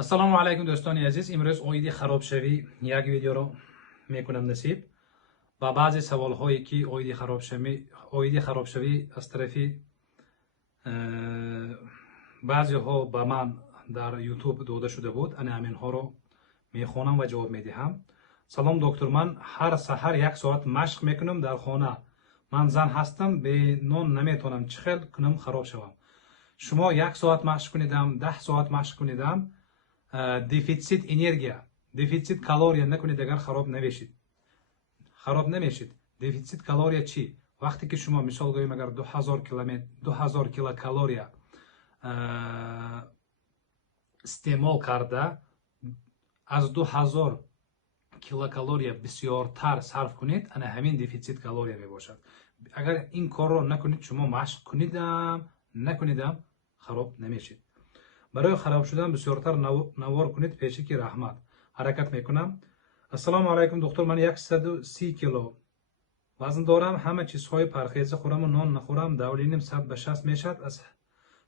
ассалому алайкум дӯстони азиз, имрӯз оиди харобшавӣ як видеоро мекунам насиб ба баъзе саволҳое ки оиди харобшавӣ аз тарафи баъзеҳо ба ман дар ютуб дода шуда буд. ана ҳаминҳоро мехонам ва ҷавоб медиҳам. салом доктор, ман ҳар саҳар 1 соат машқ мекунам дар хона. ман зан ҳастам, бе нон наметавонам. чӣ хел кунам хароб шавам? шумо 1 соат машқ кунидам, 10 соат машқ кунидам, дефитсит энергия, дефитсит калория накунед, агар хароб намешид. Дефитсит калория чӣ? вақте ки шумо мисол гӯем агар 2000 килокалория истеъмол карда, аз 2000 килокалория бисёртар сарф кунед, ана ҳамин дефитсит калория мебошад. агар ин корро накунед, шумо машқ кунидам накунидам, хароб намешид. барои хароб шудан бисёртар навор кунед. пешики раҳмат. ҳаракат мекунам. ассалому алайкум доктор, ман 130 кило вазн дорам, ҳама чизҳои пархеза хӯраму нон нахӯрам, давленим 100/60 мешавад. аз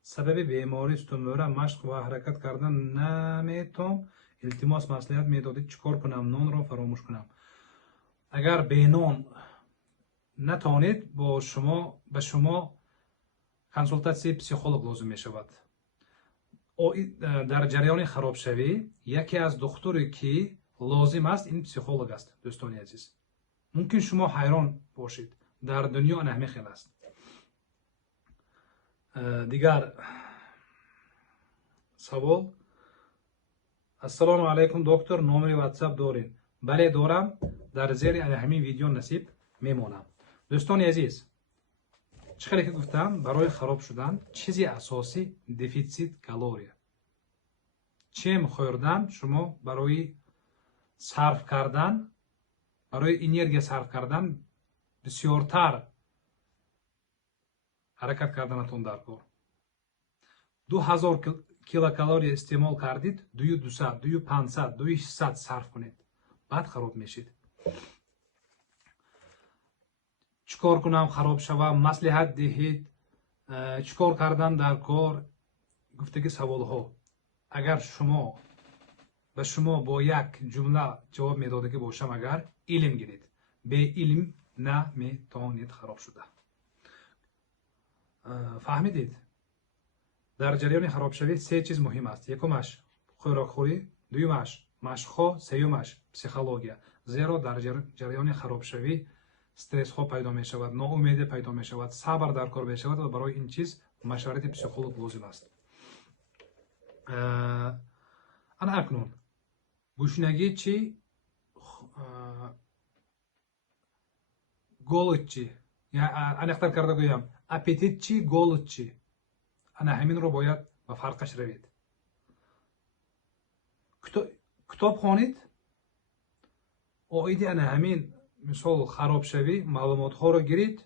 сабаби бемории стумӯра машқ ва ҳаракат кардан наметавонам. илтимос маслиҳат медодед чӣ кор кунам, нонро фаромӯш кунам? агар бенон натавонед, ба шумо консултатсияи психолог лозим мешавад. дар ҷараёни харобшавӣ яке аз духтуре ки лозим аст, ин психолог аст. дӯстони азиз, мумкин шумо ҳайрон бошед, дар дунё ана ҳамин хел аст. дигар савол. ассалому алайкум доктор, номери ватсап доред? бале дорам, дар зери ана ҳамин видео насиб мемонам. дӯстони азиз, чӣ хеле ки гуфтам, барои хароб шудан чизи асосӣ дефитсит калория. чем хӯрдан шумо барои сарф кардан, барои энергия сарф кардан бисёртар ҳаракат карданатон дар кор. 2000 килокалория истеъмол кардид, 2200, 2500, 2600 сарф кунед, баъд хароб мешид. чӣ кор кунам хароб шавам? маслиҳат диҳед. чӣ кор кардан дар кор? гуфтаги саволҳо. агар ба шумо бо як ҷумла ҷавоб медодагӣ бошам, агар илм гиред, бе илм наметавонед хароб шуда. фаҳмидед? дар ҷараёни харобшавӣ се чиз муҳим аст. якумаш хӯрокхӯрӣ, дуюмаш машқҳо, сеюмаш психология. зеро дар ҷараёни харобшавӣ стрессҳо пайдо мешавад, ноумедӣ пайдо мешавад, сабр дар кор мешавад ва барои ин чиз машварати психолог лозим аст. ана акнун гушнагӣ чӣ, голод чӣ? аниқтар карда гӯям, аппетит чӣ, голод чӣ? ана ҳаминро бояд ба фарқаш равед. китоб хонед, оиди ана ҳамин мисол харобшавӣ маълумотҳоро гиред,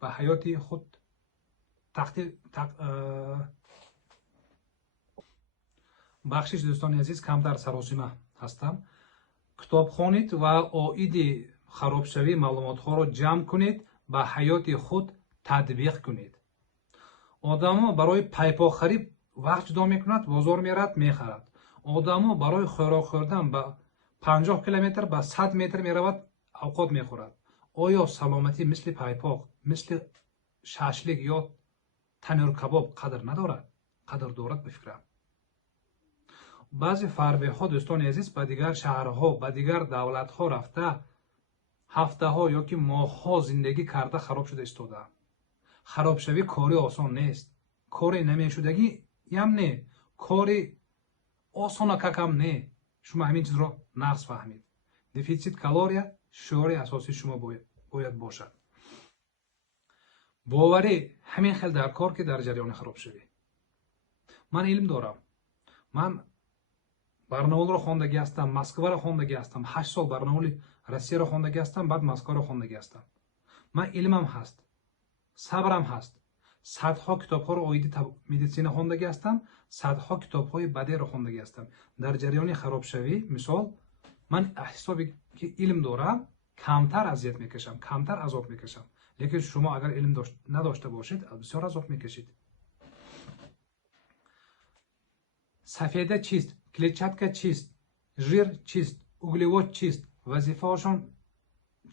ба ҳаёти худ бахшиш. дӯстони азиз, камтар саросима ҳастам. китоб хонед ва оиди харобшавӣ маълумотҳоро ҷамъ кунед, ба ҳаёти худ татбиқ кунед. одамо барои пайпохариб вақт ҷудо мекунад, бозор меравад, мехарад. одамо барои хӯрок хӯрдан ба 50 километр ба 100 метр меравад, авқот мехӯрад. оё саломатӣ мисли пайпоқ, мисли шашлик ё танӯркабоб қадр надорад? қадр дорад, бификрам. баъзе фарбеҳо, дӯстони азиз, ба дигар шаҳрҳо, ба дигар давлатҳо рафта ҳафтаҳо ё ки моҳҳо зиндагӣ карда хароб шуда истодаанд. харобшавӣ кори осон нест. кори намешудагиам не, кори осона какам не. шумо ҳамин чизро нағз фаҳмед. дефитсит калория шуори асосии шумо бояд бошад. боварӣ ҳамин хел дар кор ки дар ҷараёни харобшавӣ. ман илм дорам. ман барнаулро хондагӣ ҳастам, москваро хондагӣ ҳастам, 8 сол барнаули россияро хондагӣ ҳастам, баъд москваро хондагӣ ҳастам. ман илмам ҳаст, сабрам ҳаст. садҳо китобҳоро оиди медисина хондагӣ ҳастам, садҳо китобҳои бадеъро хондагӣ ҳастам. дар ҷараёни харобшавӣ мисол ман ҳисоби ки илм дорам, камтар азият мекашам, камтар азоб мекашам. лекин шумо агар илм надошта бошед, бисёр азоб мекашед. сафеда чист? клетчатка чист, жир чист, углевод чист, вазифаашон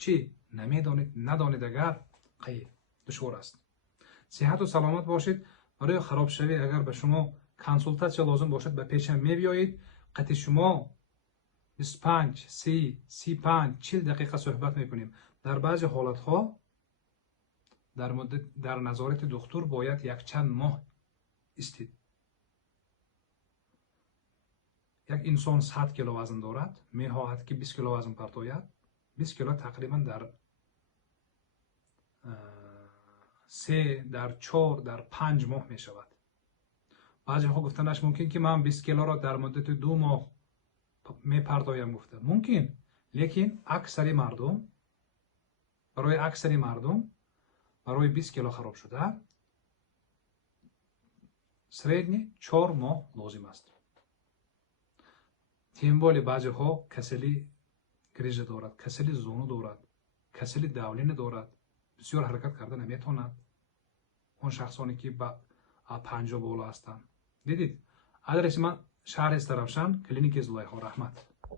чӣ намедонед, надонед агар қайи душвор аст. сиҳату саломат бошед. барои харобшавӣ агар ба шумо консултатсия лозим бошад ба пешам мебиёед. қати шумо 25 30 35 40 дақиқа суҳбат мекунем. дар баъзе ҳолатҳо дар назорати духтур бояд якчанд моҳ истед. як инсон 100 кило вазн дорад, мехоҳад ки 20 кило вазн партояд. 20 кило тақрибан дар 3 дар 4 дар 5 моҳ мешавад. баъзеҳо гуфтанаш мумкин ки ман 20 килоро дар муддати 2 моҳ мепартоям гуфта. мумкин, лекин барои аксари мардум барои 20 кило хароб шуда средни 4 моҳ лозим аст. тимболи баъзеҳо касали грижа дорад, касали зону дорад, касали давлина дорад, бисёр ҳаракат карда наметавонад. он шахсоне ки ба 50 боло ҳастанд. дидид? адреси ман шаҳри Равшан, клиники Зулайхо. раҳмат.